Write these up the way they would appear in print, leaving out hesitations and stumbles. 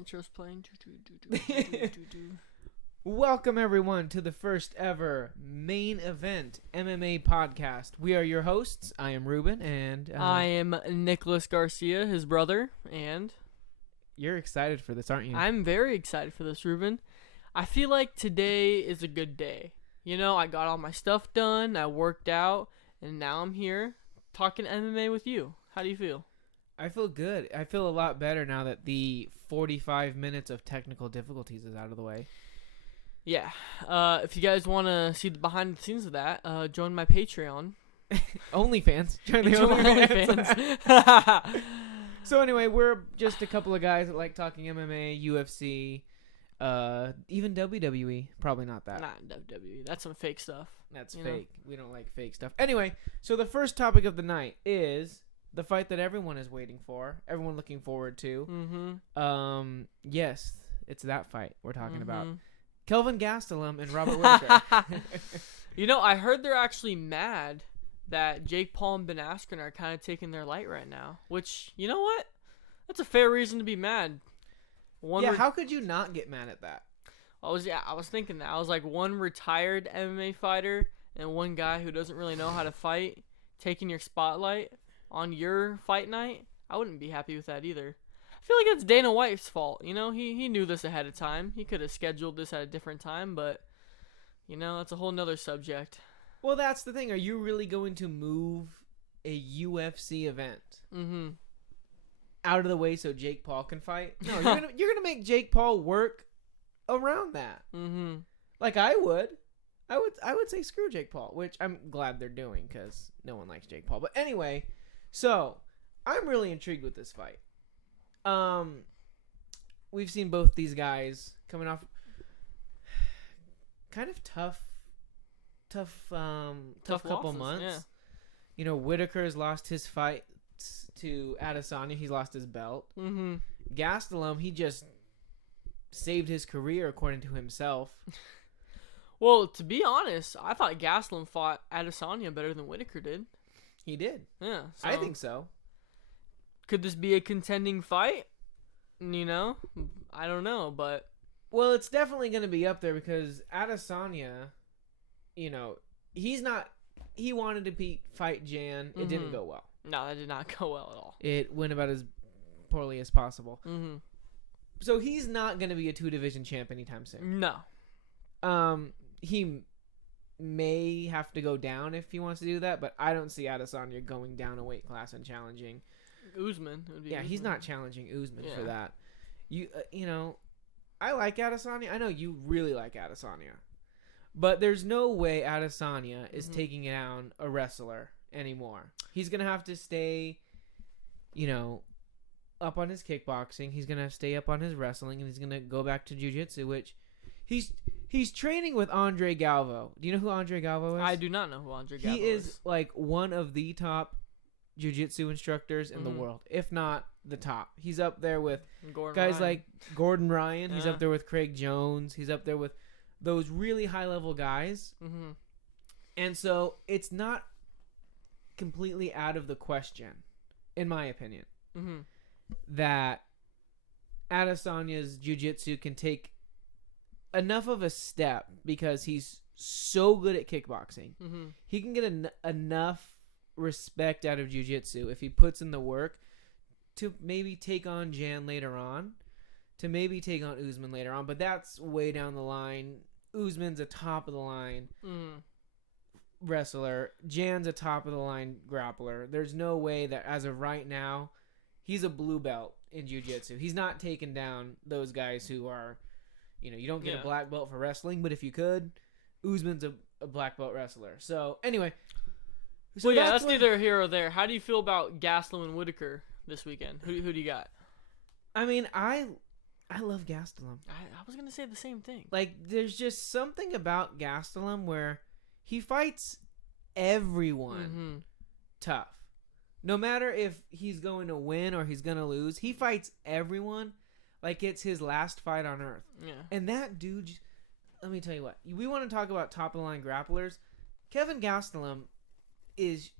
intro's playing. Welcome everyone to the first ever main event MMA podcast. We are your hosts. I am Ruben, and I am Nicholas Garcia, his brother, and you're excited for this, aren't you? I'm very excited for this, Ruben. I feel like today is a good day. You know, I got all my stuff done, I worked out, and now I'm here talking MMA with you. How do you feel? I feel good. I feel a lot better now that the 45 minutes of technical difficulties is out of the way. Yeah. If you guys want to see the behind the scenes of that, join my Patreon. OnlyFans. Join the Join OnlyFans. So anyway, we're just a couple of guys that like talking MMA, UFC, even WWE. Probably not that. Not WWE. That's some fake stuff. That's fake. We don't like fake stuff. Anyway, so the first topic of the night is the fight that everyone is waiting for, everyone looking forward to. Mm-hmm. Yes, it's that fight we're talking about. Kelvin Gastelum and Robert Whittaker. You know, I heard they're actually mad that Jake Paul and Ben Askren are kind of taking their light right now. Which, you know what? That's a fair reason to be mad. How could you not get mad at that? I was thinking that. I was like, one retired MMA fighter and one guy who doesn't really know how to fight taking your spotlight on your fight night. I wouldn't be happy with that either. I feel like it's Dana White's fault. You know, he knew this ahead of time. He could have scheduled this at a different time, but, you know, that's a whole nother subject. Well, that's the thing. Are you really going to move a UFC event out of the way so Jake Paul can fight? No, you're gonna make Jake Paul work around that. Mm-hmm. Like I would say screw Jake Paul, which I'm glad they're doing because no one likes Jake Paul. But anyway, so I'm really intrigued with this fight. We've seen both these guys coming off kind of tough couple losses, months. Yeah. You know, Whittaker has lost his fight to Adesanya. He's lost his belt. Mm-hmm. Gastelum, he just saved his career according to himself. Well, to be honest, I thought Gastelum fought Adesanya better than Whittaker did. He did. Yeah. So I think so. could this be a contending fight? You know, I don't know, but Well, it's definitely going to be up there because Adesanya, you know, he wanted to fight Jan. It didn't go well. No, that did not go well at all. It went about as poorly as possible. Mm-hmm. So he's not going to be a 2-division champ anytime soon. No. He may have to go down if he wants to do that, but I don't see Adesanya going down a weight class and challenging Usman. he's not challenging Usman for Yeah. that. You know, I like Adesanya. I know you really like Adesanya. But there's no way Adesanya is taking down a wrestler anymore. He's going to have to stay, you know, up on his kickboxing. He's going to stay up on his wrestling, and he's going to go back to jiu-jitsu, which he's training with Andre Galvo. Do you know who Andre Galvo is? I do not know who Andre Galvo is. He is like one of the top jiu-jitsu instructors in the world, if not the top. He's up there with guys like Gordon Ryan. He's up there with Craig Jones. He's up there with those really high-level guys. Mm-hmm. And so it's not completely out of the question, in my opinion, that Adesanya's jiu-jitsu can take enough of a step because he's so good at kickboxing. He can get enough respect out of jiu-jitsu if he puts in the work to maybe take on Jan later on, to maybe take on Usman later on, but that's way down the line. Usman's a top-of-the-line wrestler. Jan's a top-of-the-line grappler. There's no way that, as of right now, he's a blue belt in jiu-jitsu. He's not taking down those guys who are, you know, you don't get a black belt for wrestling, but if you could, Usman's a black belt wrestler. So, anyway. So that's neither here or there. How do you feel about Gastelum and Whittaker this weekend? Who do you got? I mean, I love Gastelum. I was going to say the same thing. Like, there's just something about Gastelum where he fights everyone tough. No matter if he's going to win or he's going to lose, he fights everyone like it's his last fight on earth. Yeah. And that dude, let me tell you what. We want to talk about top-of-the-line grapplers. Kevin Gastelum is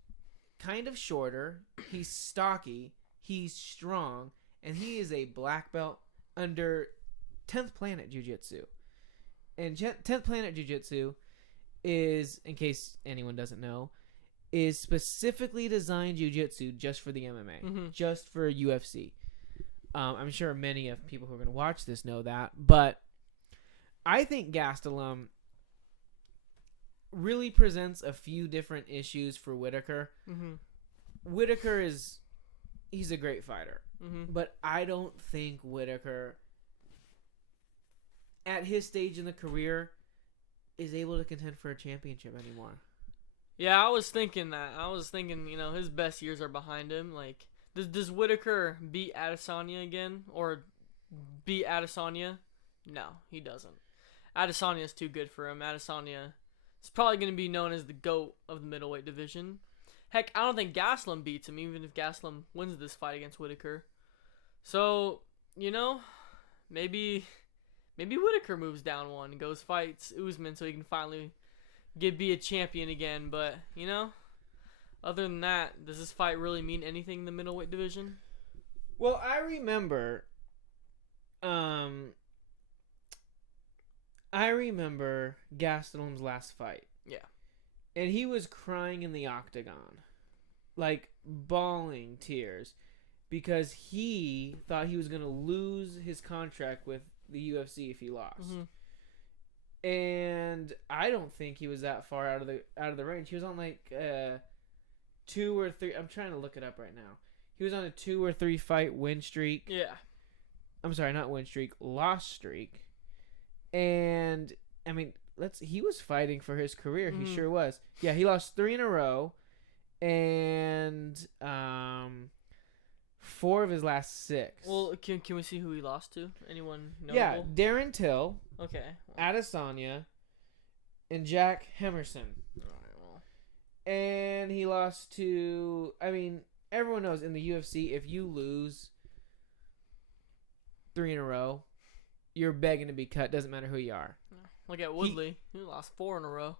kind of shorter. He's stocky. He's strong. And he is a black belt under 10th Planet Jiu-Jitsu. And 10th Planet Jiu-Jitsu is, in case anyone doesn't know, is specifically designed jiu-jitsu just for the MMA, just for UFC. I'm sure many of people who are going to watch this know that, but I think Gastelum really presents a few different issues for Whittaker. Whittaker he's a great fighter, but I don't think Whittaker, at his stage in the career, is able to contend for a championship anymore. Yeah, I was thinking that. His best years are behind him. Like, does Whittaker beat Adesanya again? Or beat Adesanya? No, he doesn't. Adesanya is too good for him. Adesanya is probably going to be known as the GOAT of the middleweight division. Heck, I don't think Gastelum beats him, even if Gastelum wins this fight against Whittaker. So, maybe Whittaker moves down one and goes fights Usman so he can finally be a champion again. But, other than that, does this fight really mean anything in the middleweight division? Well, I remember Gastelum's last fight. Yeah. And he was crying in the octagon. Like, bawling tears. Because he thought he was going to lose his contract with the UFC if he lost. And I don't think he was that far out of the range. He was on like 2 or 3. I'm trying to look it up right now. He was on a 2 or 3 fight win streak. Yeah. I'm sorry, not win streak, loss streak. And I mean, he was fighting for his career. He sure was. Yeah, he lost 3 in a row, and 4 of his last 6. Well, can we see who he lost to? Anyone notable? Yeah, Darren Till. Okay. Adesanya, and Jack Hemerson. Alright, well. And he lost to, everyone knows in the UFC, if you lose 3 in a row, you're begging to be cut. Doesn't matter who you are. Look at Woodley. He lost 4 in a row.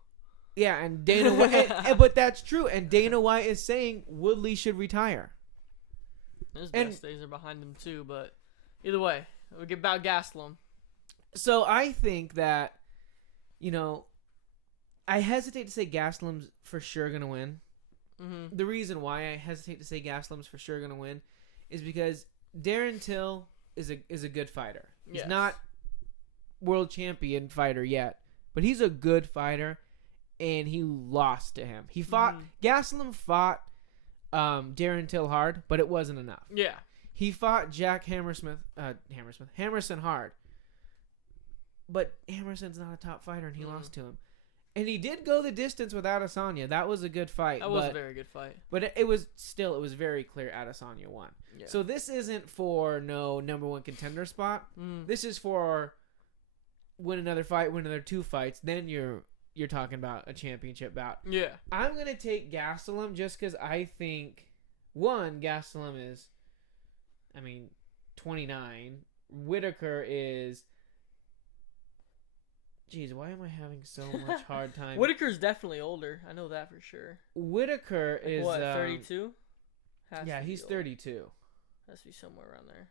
Yeah, and Dana White, but that's true. And Dana White is saying Woodley should retire. His best days are behind him too, but either way, we'll get about Gastelum. So I think that, I hesitate to say Gastelum's for sure going to win. The reason why I hesitate to say Gastelum's for sure going to win is because Darren Till is a good fighter. He's not world champion fighter yet, but he's a good fighter, and he lost to him. Gastelum fought Darren Till hard, but it wasn't enough. Yeah. He fought Jack Hammerson hard. But Hammerson's not a top fighter, and he lost to him. And he did go the distance with Adesanya. That was a good fight. That was a very good fight. But it was very clear Adesanya won. Yeah. So this isn't for no number 1 contender spot. This is for win another fight, win another 2 fights. Then you're talking about a championship bout. Yeah. I'm going to take Gastelum just because I think, one, Gastelum is, 29. Whittaker is... Jeez, why am I having so much hard time? Whittaker's definitely older. I know that for sure. Whittaker is... What, 32? Yeah, he's 32. Has to be somewhere around there.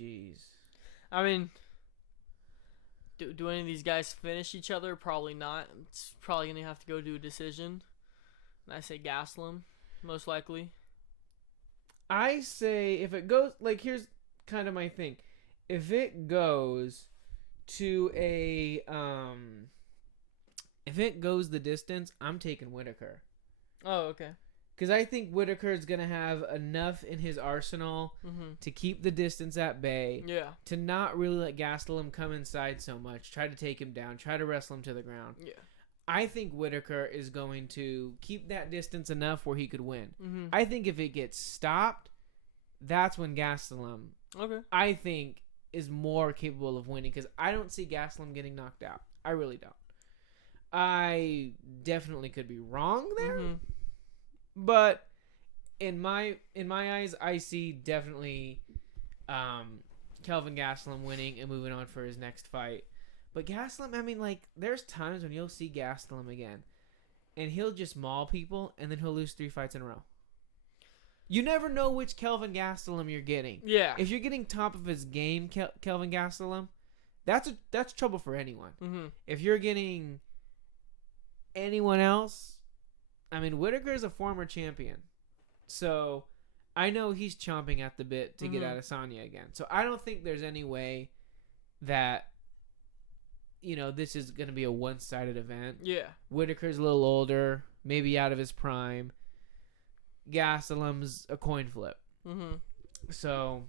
Jeez. Do any of these guys finish each other? Probably not. It's probably going to have to go to a decision. And I say Gastelum, most likely. I say if it goes... here's kind of my thing. If it goes to a... if it goes the distance, I'm taking Whittaker. Oh, okay. Because I think Whittaker is going to have enough in his arsenal to keep the distance at bay. Yeah. To not really let Gastelum come inside so much. Try to take him down. Try to wrestle him to the ground. Yeah. I think Whittaker is going to keep that distance enough where he could win. I think if it gets stopped, that's when Gastelum, I think, is more capable of winning. Because I don't see Gastelum getting knocked out. I really don't. I definitely could be wrong there. But in my eyes, I see definitely Kelvin Gastelum winning and moving on for his next fight. But Gastelum, there's times when you'll see Gastelum again, and he'll just maul people, and then he'll lose 3 fights in a row. You never know which Kelvin Gastelum you're getting. Yeah. If you're getting top of his game, Kelvin Gastelum, that's trouble for anyone. Mm-hmm. If you're getting anyone else, I mean, Whittaker is a former champion, so I know he's chomping at the bit to get Adesanya again. So I don't think there's any way that, you know, this is going to be a one-sided event. Yeah. Whittaker's a little older, maybe out of his prime. Gastelum's a coin flip. Mm-hmm. So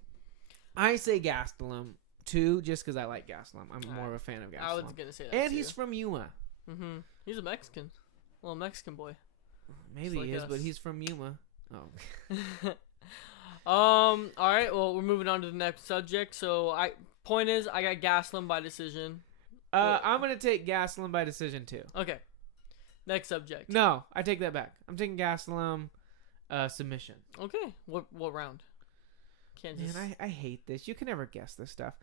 I say Gastelum, too, just because I like Gastelum. I'm more of a fan of Gastelum. I was going to say that, and too. he's from Yuma. Mm-hmm. He's a Mexican. Little Mexican boy. Maybe like he is, us. but he's from Yuma. Oh. All right. Well, we're moving on to the next subject. So, I got Gastelum by decision. I'm going to take Gastelum by decision, too. Okay. Next subject. No, I take that back. I'm taking Gastelum submission. Okay. What round? Kansas. Man, I hate this. You can never guess this stuff.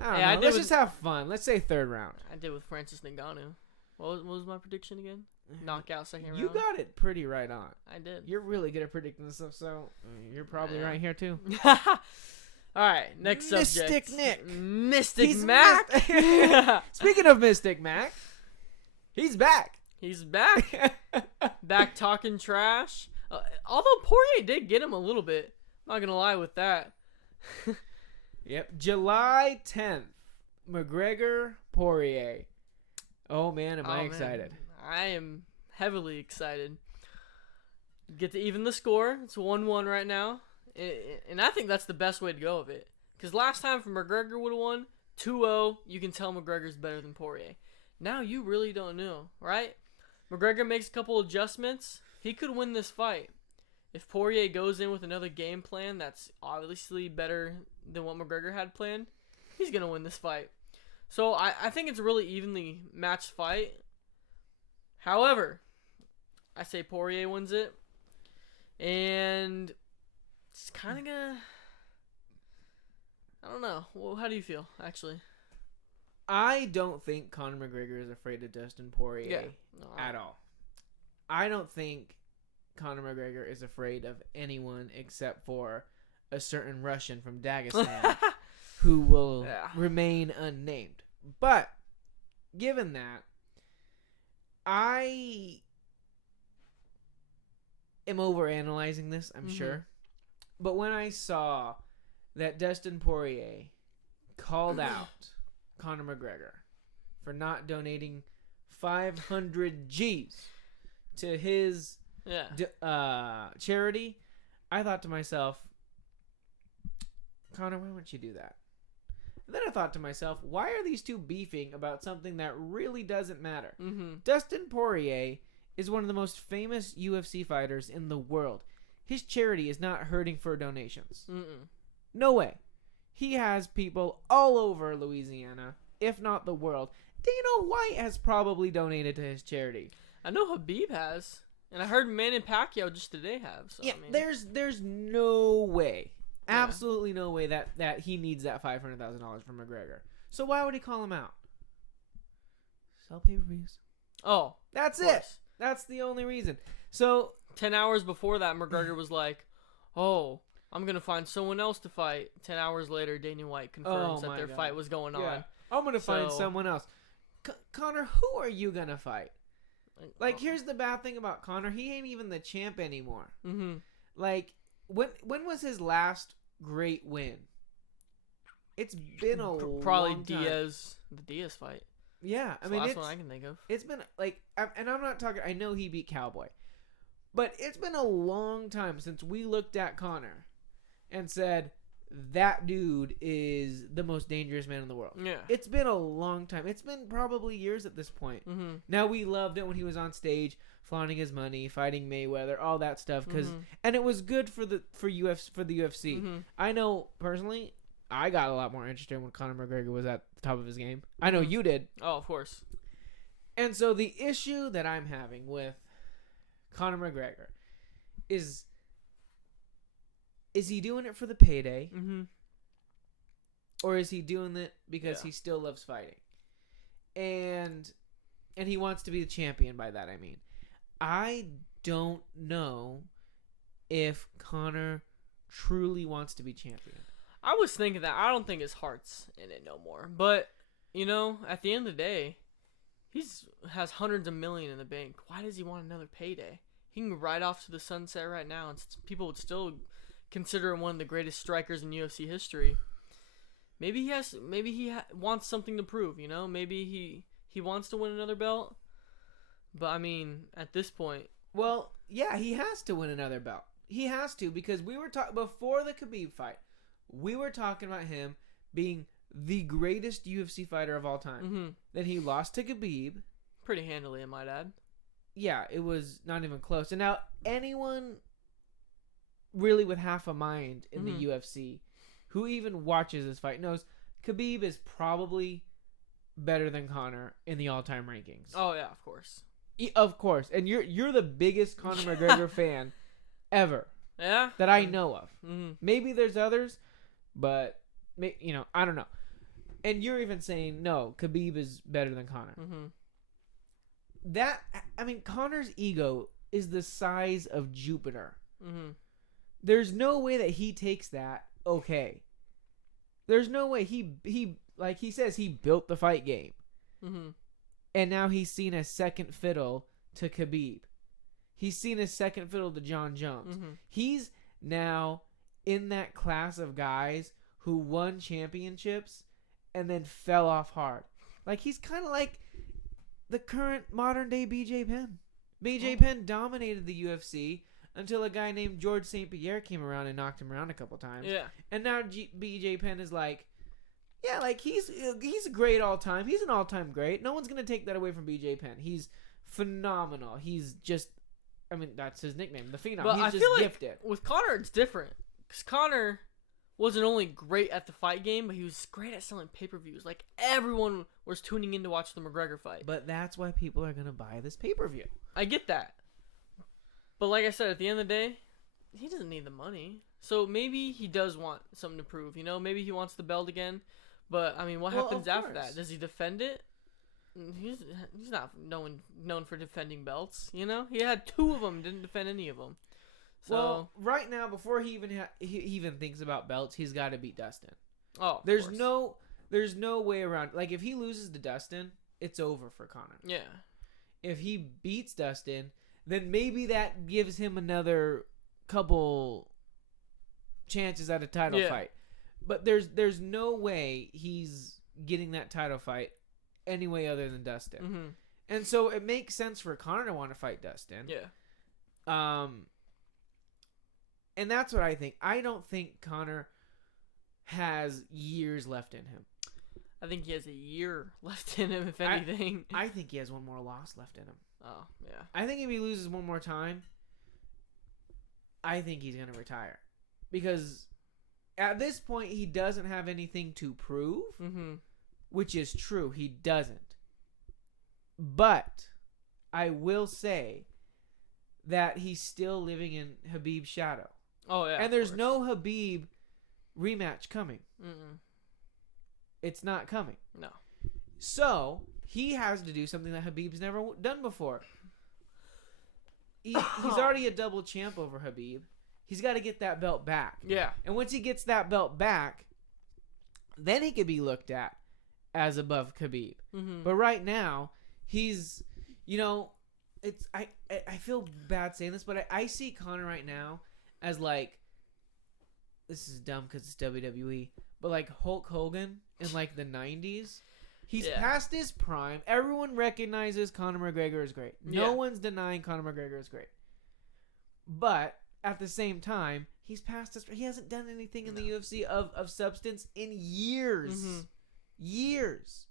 I don't Yeah, know. Let's just have fun. Let's say third round. I did with Francis Ngannou. What was my prediction again? Knockout second round. You got it pretty right on. I did. You're really good at predicting this stuff, so you're probably right here too. All right, next Mystic subject. Nick. Mystic Mac. Speaking of Mystic Mac, he's back. He's back. Back talking trash. Although Porier did get him a little bit. I'm not going to lie with that. Yep. July 10th. Mcgregor, Porier. Oh, man, am I excited. I am heavily excited. Get to even the score. It's 1-1 right now. And I think that's the best way to go of it. Because last time Mcgregor would have won 2-0, you can tell McGregor's better than Porier. Now you really don't know, right? McGregor makes a couple adjustments. He could win this fight. If Porier goes in with another game plan that's obviously better than what McGregor had planned, he's going to win this fight. So I think it's a really evenly matched fight. However, I say Porier wins it. And it's kind of going to... I don't know. Well, how do you feel, actually? I don't think Conor McGregor is afraid of Dustin Poirier at all. I don't think Conor McGregor is afraid of anyone except for a certain Russian from Dagestan who will remain unnamed. But given that, I am overanalyzing this, I'm sure. But when I saw that Dustin Poirier called out Conor McGregor for not donating 500 G's to his charity, I thought to myself, Conor, why wouldn't you do that? And then I thought to myself, why are these two beefing about something that really doesn't matter? Dustin Poirier is one of the most famous UFC fighters in the world. His charity is not hurting for donations. No way. He has people all over Louisiana, if not the world. Dana White has probably donated to his charity. I know Habib has. And I heard Manny Pacquiao just today have. So, yeah, I mean, there's no way. Absolutely no way that he needs that $500,000 from McGregor. So why would he call him out? Sell pay-per-views. Oh. That's it. That's the only reason. So 10 hours before that, McGregor was like, oh, I'm going to find someone else to fight. 10 hours later, Dana White confirms that their fight was going on. I'm going to find someone else. Connor, who are you going to fight? Like, here's the bad thing about Conor. He ain't even the champ anymore. Like, when was his last great win? It's been a probably long time. The Diaz fight. Yeah, I mean, that's the last one I can think of. It's been like, and I'm not talking. I know he beat Cowboy, but it's been a long time since we looked at Conor and said that dude is the most dangerous man in the world. Yeah, it's been a long time. It's been probably years at this point. Now we loved it when he was on stage, flaunting his money, fighting Mayweather, all that stuff, and it was good for the UFC. I know personally, I got a lot more interested when Conor McGregor was at the top of his game. I know you did. Oh, of course. And so the issue that I'm having with Conor McGregor is he doing it for the payday? Or is he doing it because he still loves fighting? And he wants to be the champion by that, I mean. I don't know if Conor truly wants to be champion. I was thinking that. I don't think his heart's in it no more. But, at the end of the day, has hundreds of millions in the bank. Why does he want another payday? He can ride off to the sunset right now, and people would still consider him one of the greatest strikers in UFC history. Maybe he wants something to prove. Maybe he wants to win another belt. But I mean, at this point, well, yeah, he has to win another belt. He has to, because we were talking before the Khabib fight. We were talking about him being the greatest UFC fighter of all time. Mm-hmm. Then he lost to Khabib. Pretty handily, I might add. Yeah, it was not even close. And now anyone really with half a mind in the UFC who even watches this fight knows Khabib is probably better than Conor in the all-time rankings. Oh yeah, of course. Of course. And you're the biggest Conor McGregor fan ever. Yeah. That I know of. Mm-hmm. Maybe there's others, but I don't know. And you're even saying no, Khabib is better than Conor. Mm-hmm. Conor's ego is the size of Jupiter. Mm-hmm. There's no way that he takes that okay. There's no way he like he says he built the fight game. Mm-hmm. And now he's seen a second fiddle to Khabib. He's seen a second fiddle to John Jones. Mm-hmm. He's now in that class of guys who won championships and then fell off hard. Like, he's kind of like the current modern day BJ Penn. BJ Penn dominated the UFC until a guy named George St. Pierre came around and knocked him around a couple times. Yeah. And now BJ Penn is like, yeah, like he's a great all time. He's an all time great. No one's gonna take that away from BJ Penn. He's phenomenal. He's just, that's his nickname, the Phenom. But He's I just feel like gifted. with Conor, it's different. Because Conor wasn't only great at the fight game, but he was great at selling pay-per-views. Like, everyone was tuning in to watch the McGregor fight. But that's why people are gonna buy this pay-per-view. I get that. But like I said, at the end of the day, he doesn't need the money. So maybe he does want something to prove. Maybe he wants the belt again. But, what happens after that? Does he defend it? He's not known for defending belts, He had 2 of them, didn't defend any of them. So, well, right now, before he even thinks about belts, he's got to beat Dustin. Oh, there's no way around. Like, if he loses to Dustin, it's over for Conor. Yeah. If he beats Dustin, then maybe that gives him another couple chances at a title fight. But there's no way he's getting that title fight any way other than Dustin. Mm-hmm. And so it makes sense for Conor to want to fight Dustin. Yeah. And that's what I think. I don't think Conor has years left in him. I think he has a year left in him, if anything. I think he has one more loss left in him. Oh, yeah. I think if he loses one more time, I think he's going to retire. Because at this point, he doesn't have anything to prove, which is true. He doesn't. But I will say that he's still living in Khabib's shadow. Oh, yeah. And there's no Khabib rematch coming. Mm-mm. It's not coming. No. So he has to do something that Khabib's never done before. He's already a double champ over Khabib. He's got to get that belt back. Yeah. And once he gets that belt back, then he could be looked at as above Khabib. Mm-hmm. But right now, he's, it's I feel bad saying this, but I see Conor right now as like, this is dumb because it's WWE, but like Hulk Hogan in like the 90s. He's past his prime. Everyone recognizes Conor McGregor is great. No one's denying Conor McGregor is great. But at the same time, he's past his. He hasn't done anything in the UFC of substance in years. Mm-hmm. Years.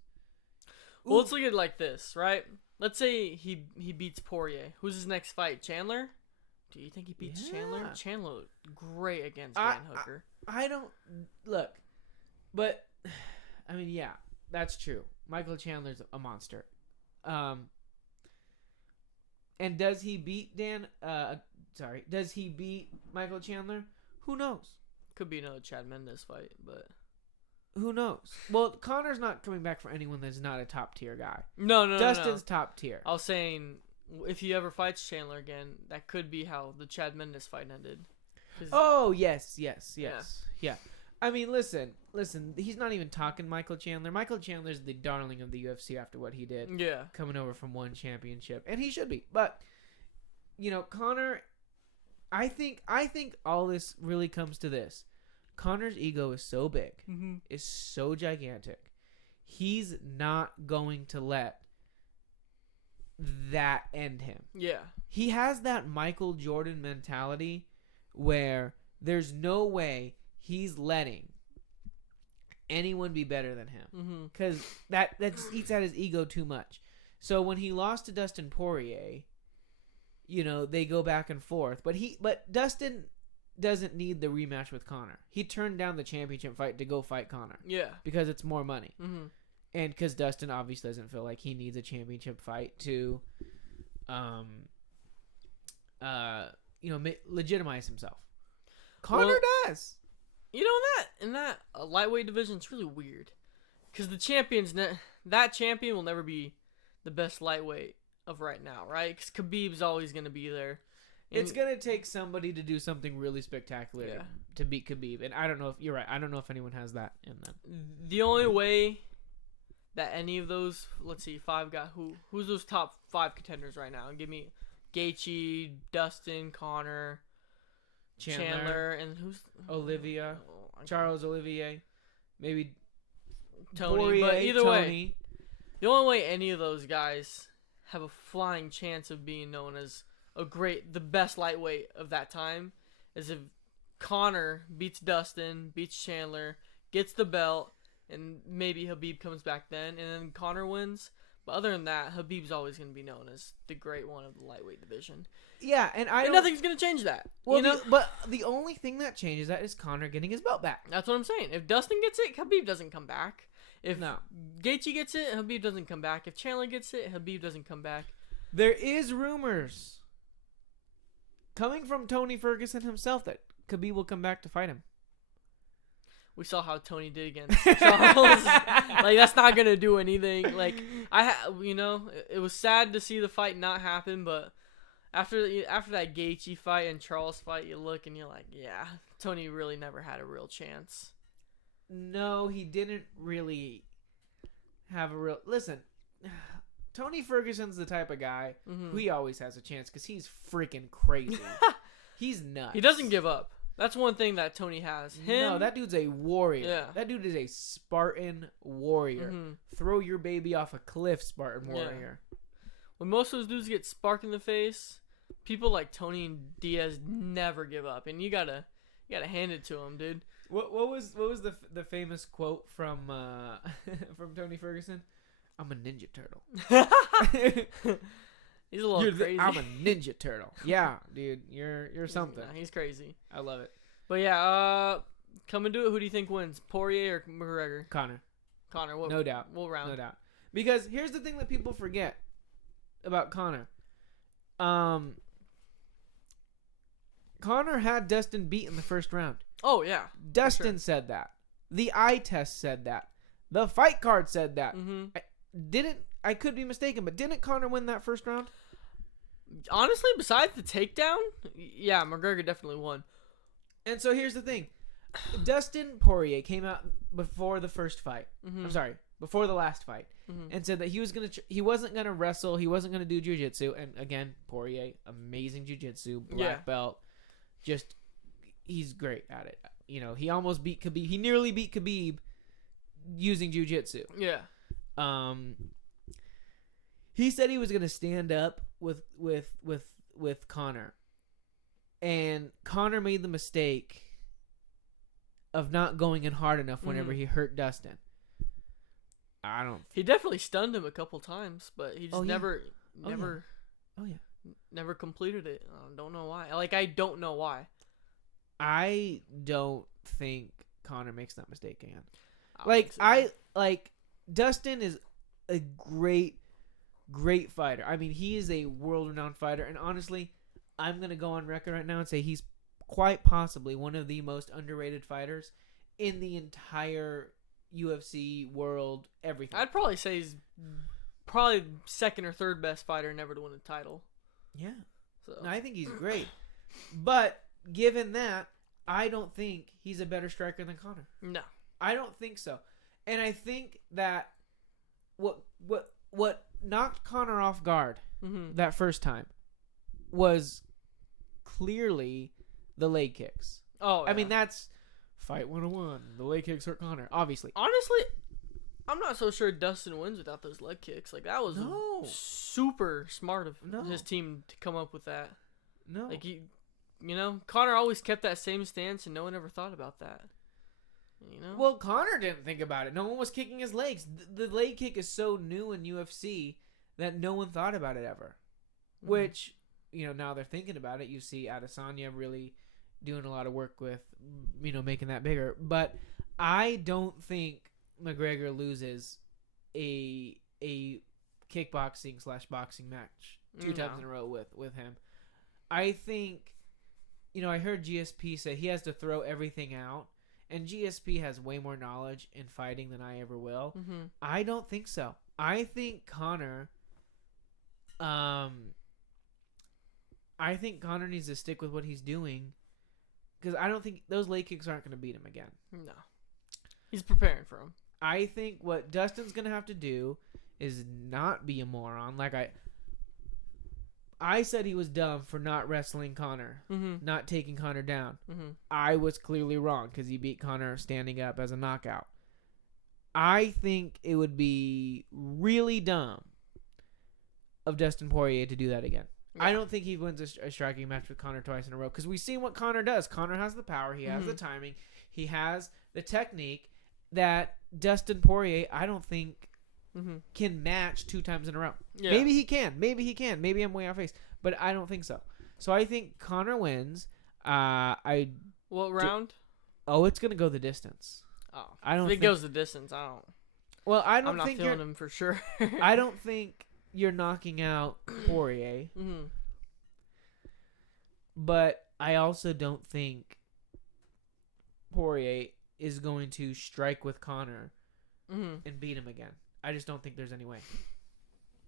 Well, let's look at it like this, right? Let's say he beats Porier. Who's his next fight? Chandler? Do you think he beats Chandler? Chandler looked great against Dan Hooker. I don't look, but yeah, that's true. Michael Chandler's a monster. And does he beat Does he beat Michael Chandler? Who knows? Could be another Chad Mendes fight, but who knows? Well, Conor's not coming back for anyone that's not a top tier guy. No. Dustin's top tier. I was saying if he ever fights Chandler again, that could be how the Chad Mendes fight ended. Oh, yes. Yeah. I mean, listen. He's not even talking Michael Chandler. Michael Chandler's the darling of the UFC after what he did. Yeah. Coming over from one championship. And he should be. But, Conor, I think all this really comes to this. Conor's ego is so big, is so gigantic. He's not going to let that end him. Yeah. He has that Michael Jordan mentality where there's no way he's letting anyone be better than him. Because that just eats at his ego too much. So when he lost to Dustin Poirier, they go back and forth. But Dustin doesn't need the rematch with Conor. He turned down the championship fight to go fight Conor. Yeah. Because it's more money. And because Dustin obviously doesn't feel like he needs a championship fight to, legitimize himself. Conor does. In that lightweight division, it's really weird. Because that champion will never be the best lightweight of right now, right? Because Khabib's always going to be there. And it's going to take somebody to do something really spectacular to beat Khabib. And I don't know if you're right. I don't know if anyone has that in them. The only way that any of those, let's see, 5 guys, who's those top 5 contenders right now? Give me Gaethje, Dustin, Conor, Chandler, and who's Olivia, Charles Olivier, maybe Tony. Porier, but either way, the only way any of those guys have a flying chance of being known as the best lightweight of that time is if Conor beats Dustin, beats Chandler, gets the belt, and maybe Khabib comes back then, and then Conor wins. But other than that, Khabib's always going to be known as the great one of the lightweight division. Yeah, and nothing's going to change that. Well, but the only thing that changes that is Conor getting his belt back. That's what I'm saying. If Dustin gets it, Khabib doesn't come back. If Gaethje gets it, Khabib doesn't come back. If Chandler gets it, Khabib doesn't come back. There is rumors coming from Tony Ferguson himself that Khabib will come back to fight him. We saw how Tony did against Charles. That's not gonna do anything. It was sad to see the fight not happen, but after that Gaethje fight and Charles fight, you look and you're like, yeah, Tony really never had a real chance. No, he didn't really have a real. Listen, Tony Ferguson's the type of guy who he always has a chance because he's freaking crazy. He's nuts. He doesn't give up. That's one thing that Tony has. No, that dude's a warrior. Yeah. That dude is a Spartan warrior. Throw your baby off a cliff, Spartan warrior. Yeah. When most of those dudes get sparked in the face, people like Tony and Diaz never give up, and you gotta hand it to them, dude. What was the famous quote from from Tony Ferguson? I'm a Ninja Turtle. He's a little crazy. I'm a Ninja Turtle. Yeah, dude, you're something. He's crazy. I love it. But yeah, come and do it. Who do you think wins, Porier or McGregor? Conor. No doubt. We'll round. No doubt. Because here's the thing that people forget about Conor. Conor had Dustin beat in the first round. Oh yeah. Dustin said that. The eye test said that. The fight card said that. I could be mistaken, but didn't Conor win that first round? Honestly, besides the takedown, yeah, McGregor definitely won. And so here's the thing. Dustin Poirier came out before the first fight. I'm sorry, before the last fight, and said that he wasn't gonna wrestle, he wasn't gonna do jiu-jitsu. And again, Poirier, amazing jiu-jitsu, black belt, just he's great at it. He almost beat Khabib. He nearly beat Khabib using jiu-jitsu. Yeah. He said he was gonna stand up with Conor, and Conor made the mistake of not going in hard enough whenever he hurt Dustin. He definitely stunned him a couple times, but he just never completed it. I don't know why. I don't know why. I don't think Conor makes that mistake again. Dustin is a great fighter. I mean, he is a world-renowned fighter, and honestly, I'm gonna go on record right now and say he's quite possibly one of the most underrated fighters in the entire UFC world. Everything. I'd probably say he's probably second or third best fighter never to win a title. Yeah. So No, I think he's great. But given that, I don't think he's a better striker than Conor. No. I don't think so. And I think that what knocked Conor off guard that first time was clearly the leg kicks. Oh, yeah. I mean, that's fight 101. The leg kicks hurt Conor, obviously. Honestly, I'm not so sure Dustin wins without those leg kicks. Like, that was super smart of his team to come up with that. No. Like, Conor always kept that same stance, and no one ever thought about that. Well, Conor didn't think about it. No one was kicking his legs. The leg kick is so new in UFC that no one thought about it ever. Mm-hmm. Which, now they're thinking about it. You see Adesanya really doing a lot of work with, making that bigger. But I don't think McGregor loses a kickboxing/boxing match two times in a row with him. I think, I heard GSP say he has to throw everything out. And GSP has way more knowledge in fighting than I ever will. Mm-hmm. I don't think so. I think Conor needs to stick with what he's doing. Because I don't think those leg kicks aren't going to beat him again. No. He's preparing for him. I think what Dustin's going to have to do is not be a moron. Like I said he was dumb for not wrestling Conor, not taking Conor down. Mm-hmm. I was clearly wrong because he beat Conor standing up as a knockout. I think it would be really dumb of Dustin Poirier to do that again. Yeah. I don't think he wins a striking match with Conor twice in a row because we've seen what Conor does. Conor has the power. He has the timing. He has the technique that Dustin Poirier, I don't think, can match 2 times in a row. Yeah. Maybe he can. Maybe I'm way off base, but I don't think so. So I think Conor wins. What round? It's gonna go the distance. Oh, I don't. If it goes the distance, I don't. Well, I'm not feeling him for sure. I don't think you're knocking out Porier. But I also don't think Porier is going to strike with Conor and beat him again. I just don't think there's any way.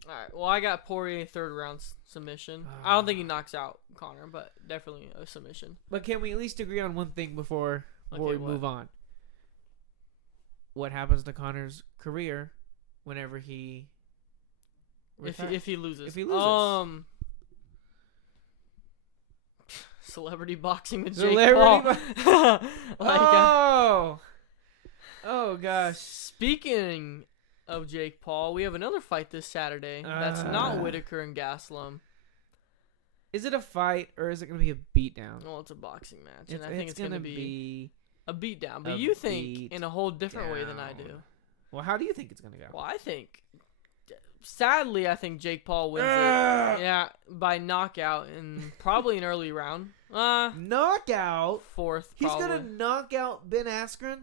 All right. Well, I got Poirier third round submission. I don't think he knocks out Conor, but definitely a submission. But can we at least agree on one thing before we move on? What happens to Conor's career whenever he retires? If he loses? If he loses. Celebrity boxing with Jake Paul. Oh gosh. Speaking of Jake Paul, we have another fight this Saturday. That's not Whittaker and Gastelum. Is it a fight or is it going to be a beatdown? Well, it's a boxing match, and I think it's going to be a beatdown. But you think in a whole different way than I do. Well, how do you think it's going to go? Well, I think Jake Paul wins it. Yeah, by knockout and probably an early round. Knockout? Fourth, probably. He's going to knock out Ben Askren?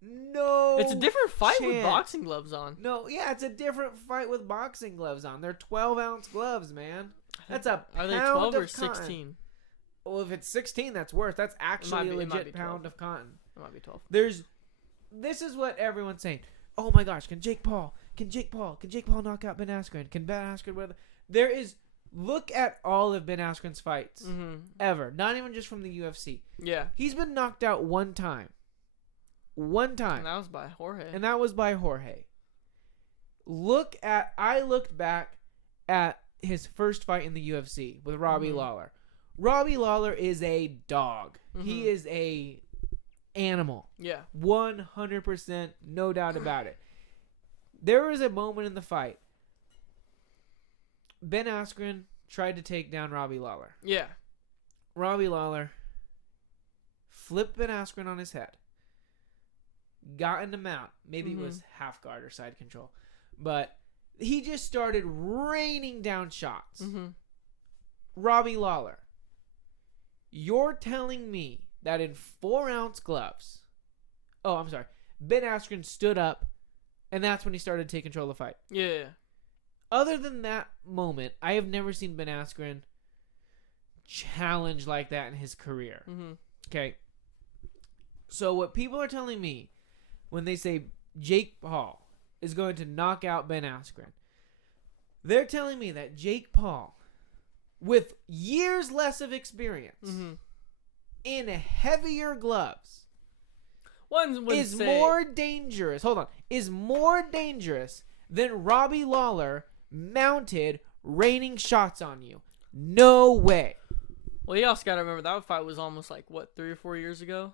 No. It's a different fight with boxing gloves on. No, yeah, it's a different fight with boxing gloves on. They're 12-ounce gloves, man. That's a pound. Are they 12 or 16? Well, if it's 16, that's worse. That's actually a legit pound of cotton. It might be 12. This is what everyone's saying. Oh my gosh, can Jake Paul knock out Ben Askren? Can Ben Askren look at all of Ben Askren's fights ever. Not even just from the UFC. Yeah. He's been knocked out one time. One time. And that was by Jorge. I looked back at his first fight in the UFC with Robbie Lawler. Robbie Lawler is a dog. He is a animal. Yeah. 100%, no doubt about it. There was a moment in the fight. Ben Askren tried to take down Robbie Lawler. Yeah. Robbie Lawler flipped Ben Askren on his head. Got in the mount. Maybe it was half guard or side control. But he just started raining down shots. Robbie Lawler, you're telling me that in 4-ounce gloves... Oh, I'm sorry. Ben Askren stood up, and that's when he started to take control of the fight. Yeah. Other than that moment, I have never seen Ben Askren challenge like that in his career. Okay. So what people are telling me when they say Jake Paul is going to knock out Ben Askren, They're telling me that Jake Paul, with years less of experience, in heavier gloves, is more dangerous. Hold on. Is more dangerous than Robbie Lawler mounted raining shots on you. No way. Well, you also got to remember that fight was almost like, 3 or 4 years ago?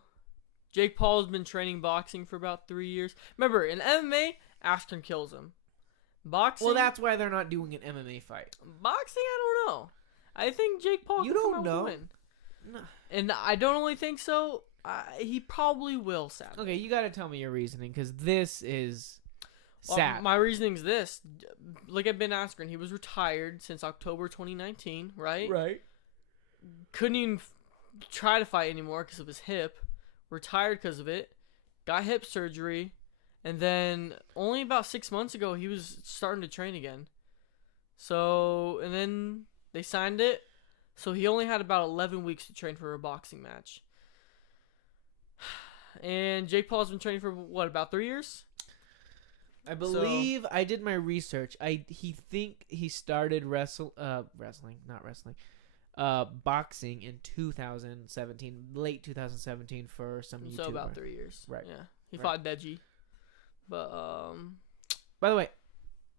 Jake Paul has been training boxing for about 3 years. Remember, in MMA, Askren kills him. Boxing? Well, that's why they're not doing an MMA fight. Boxing, I don't know. I think Jake Paul You can don't come out know. with a win. No. And I don't only think so. He probably will, sadly. Okay, you got to tell me your reasoning, because this is sad. My reasoning is this. Look at Ben Askren. He was retired since October 2019, right? Right. Couldn't even try to fight anymore because of his hip. Retired because of it. Got hip surgery. And then only about 6 months ago, he was starting to train again. So, and then they signed it. So he only had about 11 weeks to train for a boxing match. And Jake Paul's been training for, about 3 years? I believe I did my research. He started boxing in 2017, late 2017 for some YouTuber. So about 3 years. Right. Yeah. He fought Deji. But, by the way,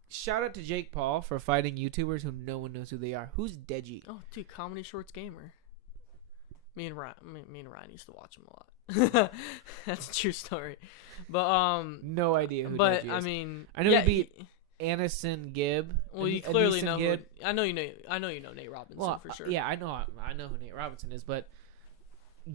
shout out to Jake Paul for fighting YouTubers who no one knows who they are. Who's Deji? Oh, dude, Comedy Shorts Gamer. Me and Ryan used to watch him a lot. That's a true story. But no idea who but Deji is. I mean, I know he beat Anderson Gibb. Well, you clearly know who, I know you know Nate Robinson for sure. Yeah, I know who Nate Robinson is, but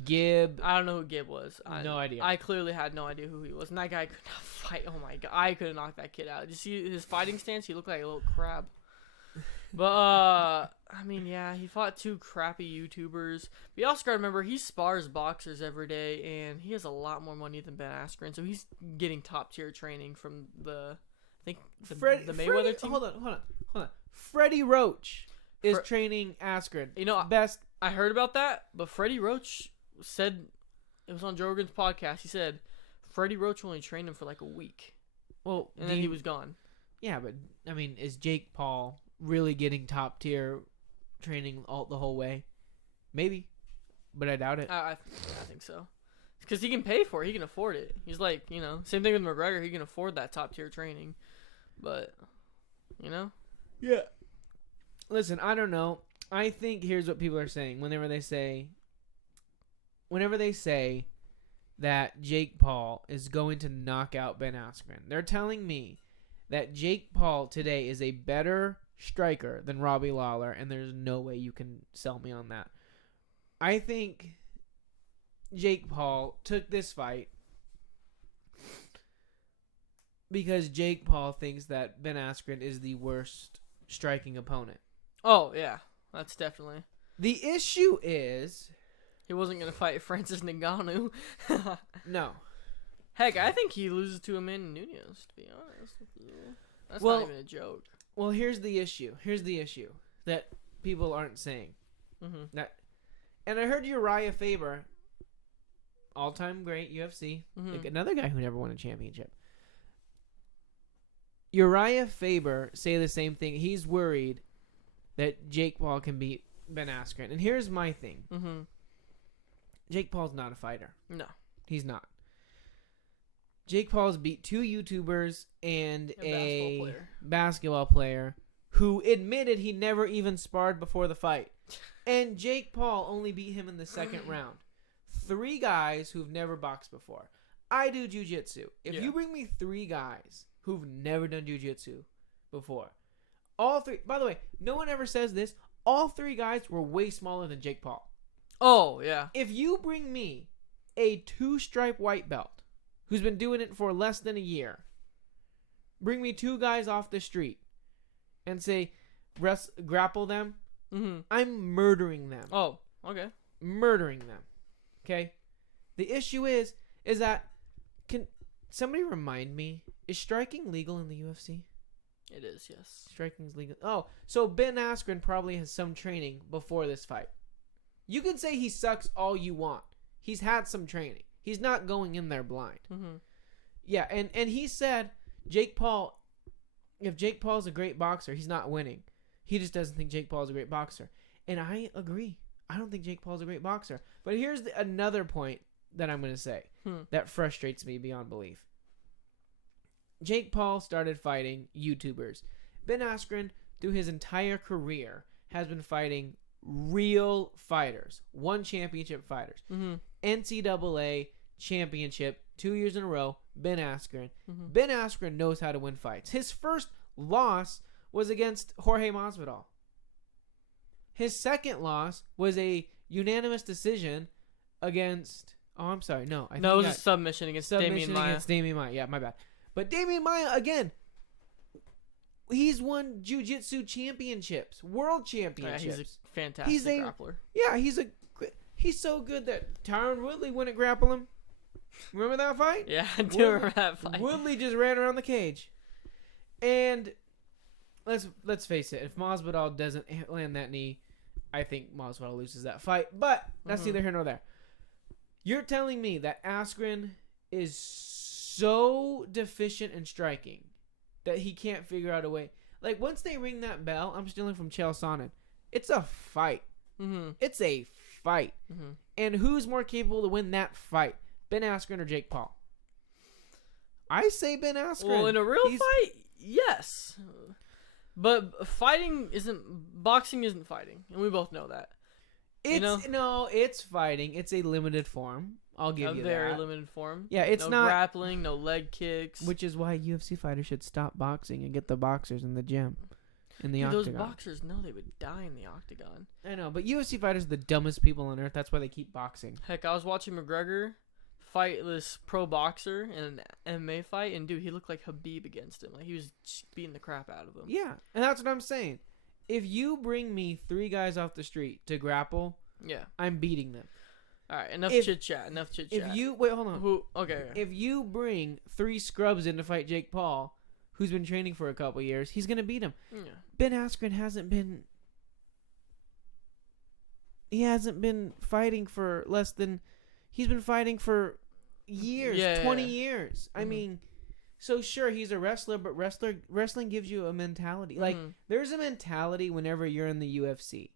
Gibb, I don't know who Gibb was. No idea. I clearly had no idea who he was. And that guy could not fight. Oh my god, I could have knocked that kid out. Did you see his fighting stance? He looked like a little crab. But I mean, yeah, he fought 2 crappy YouTubers. But you also gotta remember he spars boxers every day, and he has a lot more money than Ben Askren, so he's getting top tier training from the Mayweather team. Hold on. Freddie Roach is training Askren. You know, best. I heard about that, but Freddie Roach said, it was on Joe Rogan's podcast. He said Freddie Roach only trained him for like a week. Well, and then he was gone. Yeah, but I mean, is Jake Paul really getting top tier training the whole way? Maybe, but I doubt it. I think so, because he can pay for it. He can afford it. He's like, same thing with McGregor. He can afford that top tier training, but yeah. Listen, I don't know. I think here's what people are saying whenever they say that Jake Paul is going to knock out Ben Askren. They're telling me that Jake Paul today is a better striker than Robbie Lawler, and there's no way you can sell me on that. I think Jake Paul took this fight because Jake Paul thinks that Ben Askren is the worst striking opponent. Oh, yeah. That's definitely. The issue is he wasn't going to fight Francis Ngannou. No. Heck, I think he loses to Amanda Nunes, to be honest with you. That's not even a joke. Well, here's the issue that people aren't saying. Mm-hmm. And I heard Uriah Faber, all-time great UFC, like another guy who never won a championship. Uriah Faber say the same thing. He's worried that Jake Paul can beat Ben Askren. And here's my thing. Mm-hmm. Jake Paul's not a fighter. No. He's not. Jake Paul's beat 2 YouTubers and a basketball player who admitted he never even sparred before the fight. And Jake Paul only beat him in the second round. 3 guys who've never boxed before. I do jiu-jitsu. If you bring me 3 guys who've never done jiu-jitsu before, all 3, by the way, no one ever says this, all 3 guys were way smaller than Jake Paul. Oh, yeah. If you bring me a 2-stripe white belt who's been doing it for less than a year, bring me 2 guys off the street and say, grapple them, I'm murdering them. Oh, okay. Murdering them. Okay? The issue is that, can somebody remind me, is striking legal in the UFC? It is, yes. Striking's legal. Oh, so Ben Askren probably has some training before this fight. You can say he sucks all you want. He's had some training. He's not going in there blind. Mm-hmm. Yeah, and he said Jake Paul if Jake Paul's a great boxer, he's not winning. He just doesn't think Jake Paul's a great boxer. And I agree. I don't think Jake Paul's a great boxer. But here's another point that I'm going to say that frustrates me beyond belief. Jake Paul started fighting YouTubers. Ben Askren, through his entire career, has been fighting real fighters. One championship fighters. NCAA championship 2 years in a row. Ben Askren. Ben Askren knows how to win fights. His first loss was against Jorge Masvidal. His second loss was a unanimous decision against... Oh, I'm sorry. No, it was a submission against Damian Maia. Damian Maia. Yeah, my bad. But Damian Maia, again, he's won jiu-jitsu championships, world championships. Yeah, he's a fantastic grappler. Yeah, he's so good that Tyron Woodley wouldn't grapple him. Remember that fight? Yeah, I do remember that fight. Woodley just ran around the cage. And let's face it, if Masvidal doesn't land that knee, I think Masvidal loses that fight. But that's neither here nor there. You're telling me that Askren is so deficient in striking that he can't figure out a way. Like, once they ring that bell, I'm stealing from Chael Sonnen. It's a fight. It's a fight. And who's more capable to win that fight? Ben Askren or Jake Paul? I say Ben Askren. Well, in a real fight, yes. But boxing isn't fighting. And we both know that. No, it's fighting. It's a limited form. I'll give you that. A very limited form. Yeah, it's no not grappling, no leg kicks. Which is why UFC fighters should stop boxing and get the boxers in the gym, in the octagon. Those boxers know they would die in the octagon. I know, but UFC fighters are the dumbest people on earth. That's why they keep boxing. Heck, I was watching McGregor fight this pro boxer in an MMA fight, and dude, he looked like Habib against him. Like, he was just beating the crap out of him. Yeah, and that's what I'm saying. If you bring me 3 guys off the street to grapple, I'm beating them. All right, enough chit chat. If you wait, hold on. Okay. If you bring 3 scrubs in to fight Jake Paul, who's been training for a couple years, he's gonna beat him. Yeah. Ben Askren hasn't been. He hasn't been fighting for less than. He's been fighting for years, 20 years. I mean, so sure he's a wrestler, but wrestling gives you a mentality. Like, there's a mentality whenever you're in the UFC.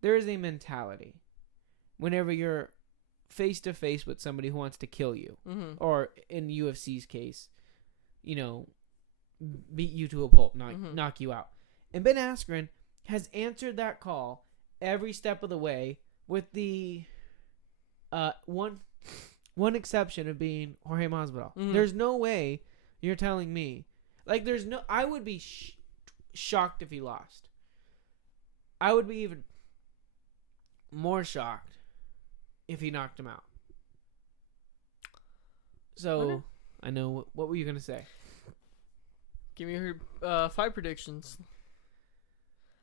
There is a mentality whenever you're face to face with somebody who wants to kill you, or in UFC's case, beat you to a pulp, knock you out. And Ben Askren has answered that call every step of the way, with the one exception of being Jorge Masvidal. There's no way you're telling me, like, I would be shocked if he lost. I would be even more shocked if he knocked him out. So, okay. I know. What were you going to say? Give me your fight predictions.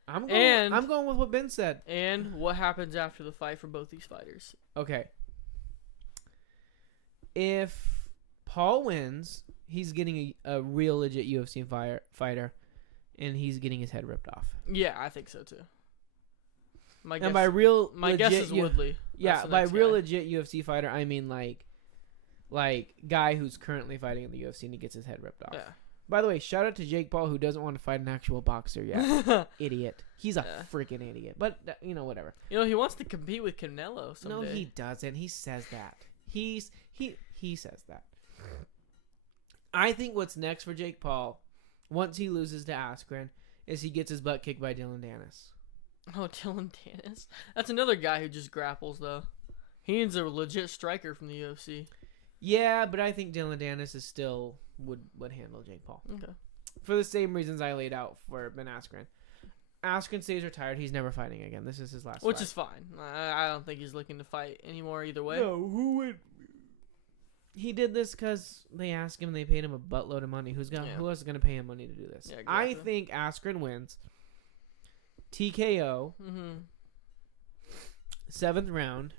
I'm going with what Ben said. And what happens after the fight for both these fighters. Okay. If Paul wins, he's getting a real legit UFC fighter, and he's getting his head ripped off. Yeah, I think so too. My guess is Woodley. Yeah, by real legit UFC fighter, I mean like guy who's currently fighting in the UFC and he gets his head ripped off. Yeah. By the way, shout out to Jake Paul, who doesn't want to fight an actual boxer yet. Idiot. He's a freaking idiot. But whatever. He wants to compete with Canelo someday. No, he doesn't. He says that. He says that. I think what's next for Jake Paul, once he loses to Askren, is he gets his butt kicked by Dylan Dennis. Oh, Dylan Dennis. That's another guy who just grapples, though. He needs a legit striker from the UFC. Yeah, but I think Dylan Dennis is still would handle Jake Paul. Okay. For the same reasons I laid out for Ben Askren. Askren stays retired. He's never fighting again. This is his last fight. Which is fine. I don't think he's looking to fight anymore either way. No, who would... He did this because they asked him and they paid him a buttload of money. Who else is going to pay him money to do this? Yeah, exactly. I think Askren wins. TKO. 7th round.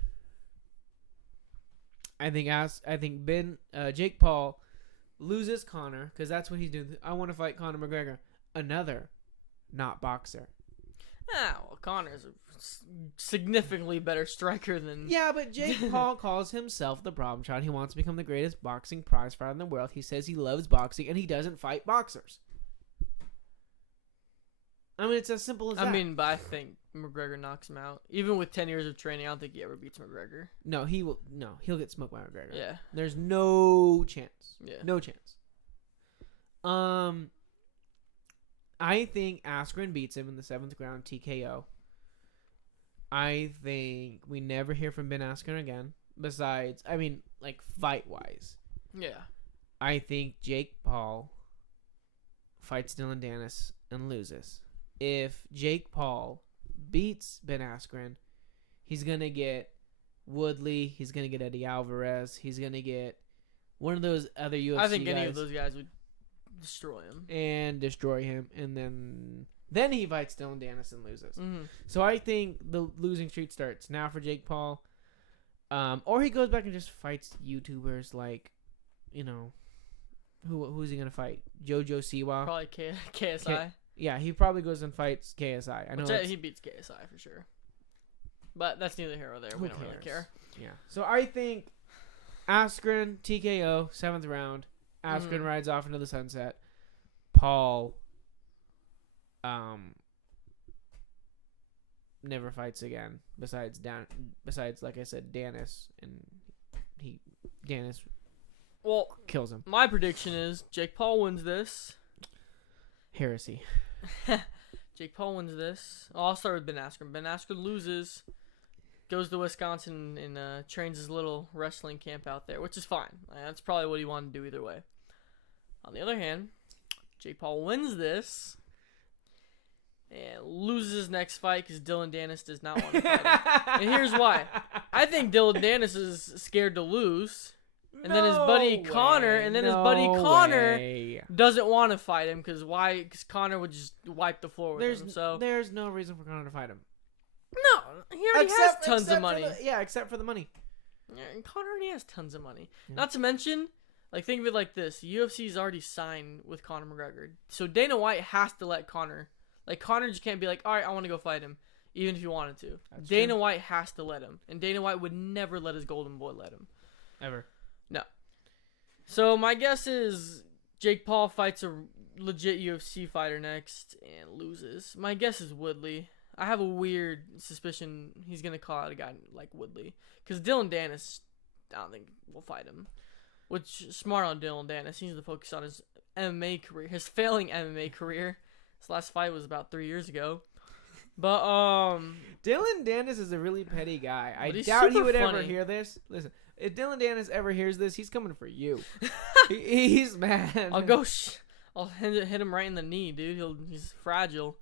I think Jake Paul loses Conor, because that's what he's doing. I want to fight Conor McGregor. Another not boxer. Well, Conor's a significantly better striker than... Yeah, but Jake Paul calls himself the problem child. He wants to become the greatest boxing prize fighter in the world. He says he loves boxing, and he doesn't fight boxers. I mean, it's as simple as that. I mean, but I think McGregor knocks him out. Even with 10 years of training, I don't think he ever beats McGregor. No, he will. No, he'll get smoked by McGregor. Yeah. There's no chance. Yeah. No chance. I think Askren beats him in the 7th round TKO. I think we never hear from Ben Askren again. Besides, I mean, like, fight-wise. Yeah. I think Jake Paul fights Dylan Dennis and loses. If Jake Paul beats Ben Askren, he's going to get Woodley. He's going to get Eddie Alvarez. He's going to get one of those other UFC guys. I think any of those guys would destroy him. And destroy him. And then he fights Dylan Dennis and loses. Mm-hmm. So I think the losing streak starts now for Jake Paul. Or he goes back and just fights YouTubers like, you know, who's he going to fight? Jojo Siwa? Probably KSI. Yeah, he probably goes and fights KSI. I know he beats KSI for sure. But that's neither here nor there. We don't really care. Yeah. So I think Askren, TKO, 7th round. Askren rides off into the sunset. Paul never fights again. Besides, like I said, Dennis. And Dennis kills him. My prediction is Jake Paul wins this. Heresy. Jake Paul wins this. I'll start with Ben Askren. Ben Askren loses, goes to Wisconsin and trains his little wrestling camp out there, which is fine. That's probably what he wanted to do either way. On the other hand, Jake Paul wins this and loses his next fight because Dylan Dennis does not want to fight him. And here's why. I think Dylan Dennis is scared to lose. And then his buddy Connor, doesn't want to fight him because why? Because Connor would just wipe the floor with him. So there's no reason for Connor to fight him. No, he already has tons of money. Except for the money. Yeah, and Connor already has tons of money. Yeah. Not to mention, like, think of it like this: UFC's already signed with Conor McGregor, so Dana White has to let Connor. Like, Connor just can't be like, all right, I want to go fight him, even if he wanted to. That's Dana White has to let him, and Dana White would never let his golden boy let him. Ever. No. So my guess is Jake Paul fights a legit UFC fighter next and loses. My guess is Woodley. I have a weird suspicion he's going to call out a guy like Woodley. Because Dylan Dennis, I don't think will fight him. Which, smart on Dylan Dennis. He needs to focus on his MMA career. His failing MMA career. His last fight was about 3 years ago. But, Dylan Dennis is a really petty guy. I doubt he would ever hear this. Listen. If Dylan Dennis ever hears this, he's coming for you. He's mad. I'll hit him right in the knee, dude. He's fragile.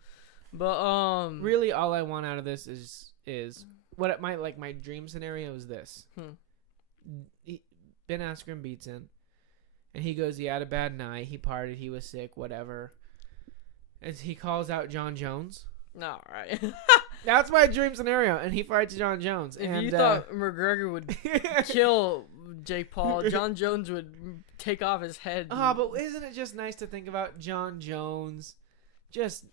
But really, all I want out of this is what my dream scenario is this. Ben Askren beats him, and he goes, he had a bad night. He partied. He was sick. Whatever. And he calls out John Jones. All right. That's my dream scenario, and he fights John Jones. If you thought McGregor would kill Jake Paul, John Jones would take off his head. Oh, but isn't it just nice to think about John Jones just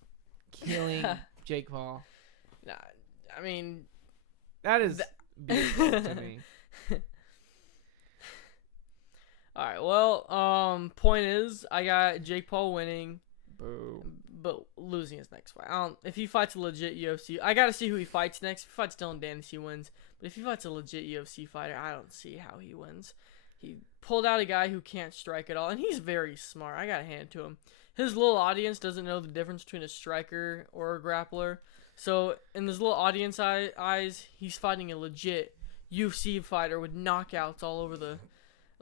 killing Jake Paul? Nah, I mean, that is beautiful to me. All right, well, point is, I got Jake Paul winning. Boo. But losing his next fight. If he fights a legit UFC, I gotta see who he fights next. If he fights Dylan Dennis, he wins. But if he fights a legit UFC fighter, I don't see how he wins. He pulled out a guy who can't strike at all, and he's very smart. I gotta hand it to him. His little audience doesn't know the difference between a striker or a grappler. So in his little audience eyes, he's fighting a legit UFC fighter with knockouts all over the.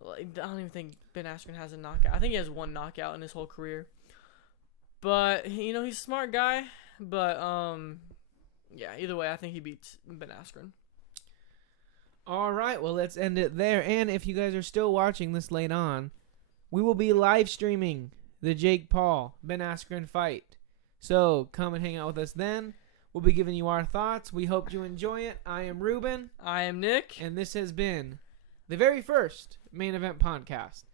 Like, I don't even think Ben Askren has a knockout. I think he has one knockout in his whole career. But, you know, he's a smart guy. But, yeah, either way, I think he beats Ben Askren. All right, well, let's end it there. And if you guys are still watching this late on, we will be live streaming the Jake Paul Ben Askren fight. So come and hang out with us then. We'll be giving you our thoughts. We hope you enjoy it. I am Ruben. I am Nick. And this has been the very first Main Event Podcast.